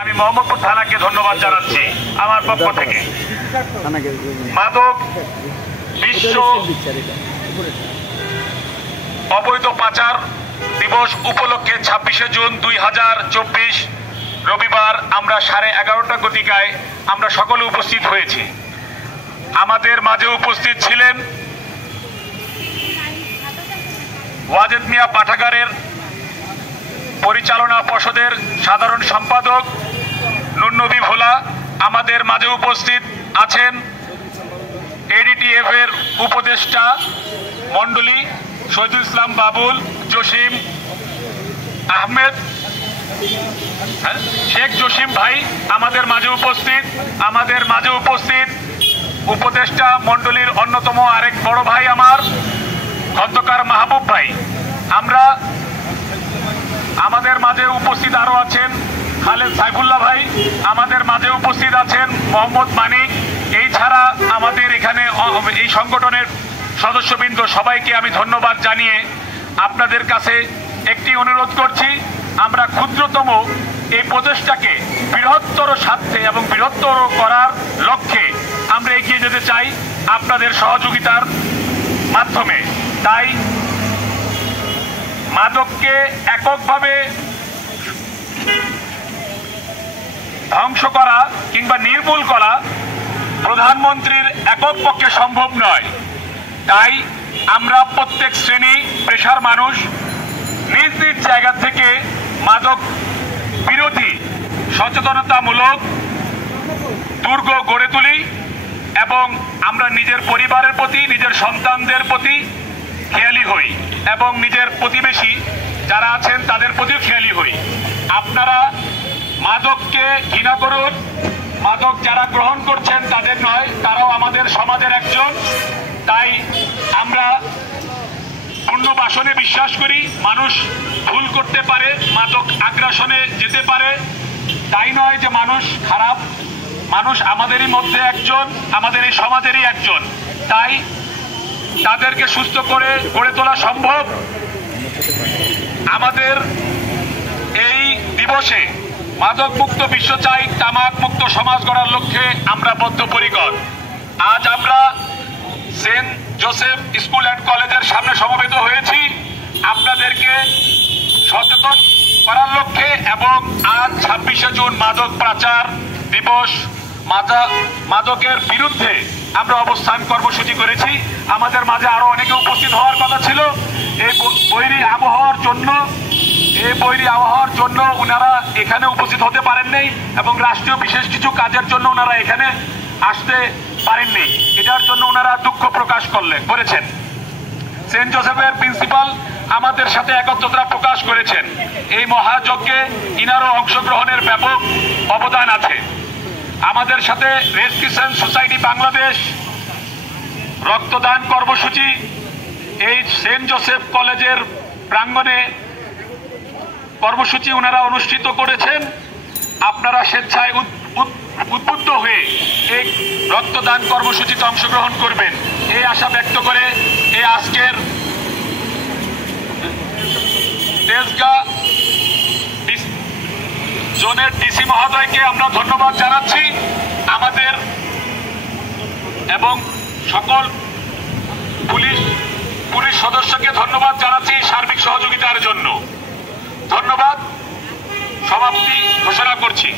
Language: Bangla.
আমি মোহাম্মদপুর থানাকে ধন্যবাদ জানাচ্ছি আমার পক্ষ থেকে। মাদক বিশ্ব অবৈধ পাচার দিবস উপলক্ষে 26শে জুন 2024 রবিবার আমরা 11:30টা গতিকায় আমরা সকলে উপস্থিত হয়েছি। আমাদের মাঝে উপস্থিত ছিলেন ওয়াজেদ মিয়া পাঠাগারের পরিচালনা পর্ষদের সাধারণ সম্পাদক নুরনবী ভোলা। আমাদের মাঝে উপস্থিত আছেন এডিটিএফ এর উপদেষ্টা মণ্ডলী শহীদুল ইসলাম বাবুল, জসিম আহমেদ, শেখ জসিম ভাই আমাদের মাঝে উপস্থিত। আমাদের মাঝে উপস্থিত উপদেষ্টা মণ্ডলীর অন্যতম আরেক বড় ভাই আমার খন্দকার মাহবুব ভাই। আমাদের মাঝে উপস্থিত আরো আছেন খালেদ সাইফুল্লাহ ভাই, আমাদের মাঝে উপস্থিত আছেন মোহাম্মদ মানিক। এই ছাড়া আমাদের এখানে এই সংগঠনের সদস্যবৃন্দ সবাইকে আমি ধন্যবাদ জানিয়ে আপনাদের কাছে একটি অনুরোধ করছি, আমরা ক্ষুদ্রতম এই প্রচেষ্টাকে বৃহত্তর স্বার্থে এবং বৃহত্তর করার লক্ষ্যে আমরা এগিয়ে যেতে চাই আপনাদের সহযোগিতার মাধ্যমে। তাই মাদককে এককভাবে ধ্বংস করা কিংবা নির্মূল করা প্রধানমন্ত্রীর একক পক্ষে সম্ভব নয়। তাই আমরা প্রত্যেক শ্রেণী পেশার মানুষ নিজ নিজ জায়গা থেকে মাদক বিরোধী সচেতনতামূলক দুর্গ গড়ে তুলি এবং আমরা নিজের পরিবারের প্রতি, নিজের সন্তানদের প্রতি খেয়ালি হই এবং নিজের প্রতিবেশী যারা আছেন তাদের প্রতিও খেয়ালি হই। আপনারা মাদককে ঘৃণা করুন, মাদক যারা গ্রহণ করছেন তাদের নয়, তারাও আমাদের সমাজের একজন। তাই আমরা পুনর্বাসনে বিশ্বাস করি। মানুষ ভুল করতে পারে, মাদক আগ্রাসনে যেতে পারে, তাই নয় যে মানুষ খারাপ। মানুষ আমাদেরই মধ্যে একজন, আমাদের এই সমাজেরই একজন। তাই তাদেরকে সুস্থ করে গড়ে তোলা সম্ভব। আমাদের এই দিবসে মাদক মুক্ত বিশ্ব চাই, তামাক মুক্ত সমাজ গড়ার লক্ষ্যে আমরা বদ্ধপরিকর। আজ আমরা সেন্ট জোসেফ স্কুল অ্যান্ড কলেজের সামনে সমবেত হয়েছি আপনাদেরকে সচেতন করার লক্ষ্যে এবং আজ 26শে জুন মাদক পাচার দিবস, মাদকের বিরুদ্ধে আমরা অবস্থান কর্মসূচি করেছি। আমাদের মাঝে আরো অনেকে উপস্থিত হওয়ার কথা ছিল। এই বৈরী আবহাওয়ার জন্য ওনারা এখানে উপস্থিত হতে পারেননি এবং রাষ্ট্রীয় বিশেষ কিছু কাজের জন্য ওনারা এখানে আসতে পারেননি। এটার জন্য ওনারা দুঃখ প্রকাশ করেছেন। সেন্ট জোসেফের প্রিন্সিপাল আমাদের সাথে একত্রতা প্রকাশ করেছেন। এই মহাযজ্ঞে ইনারও অংশগ্রহণের ব্যাপক অবদান আছে। আমাদের সাথে রেড ক্রিসেন্ট সোসাইটি বাংলাদেশ রক্তদান কর্মসূচি এই সেন্ট জোসেফ কলেজের প্রাঙ্গণে কর্মসূচি ওনারা অনুষ্ঠিত করেছেন। আপনারা স্বেচ্ছায় উদ্বুদ্ধ হয়ে এই রক্তদান কর্মসূচিতে অংশগ্রহণ করবেন এই আশা ব্যক্ত করে এই আজকের তেজগাঁ জোনের ডিসি মহোদয়কে আমরা ধন্যবাদ জানাচ্ছি আমাদের এবং সকল পুলিশ সদস্যকে ধন্যবাদ জানাচ্ছি সার্বিক সহযোগিতার জন্য। ধন্যবাদ। সমাপ্তি ঘোষণা করছি।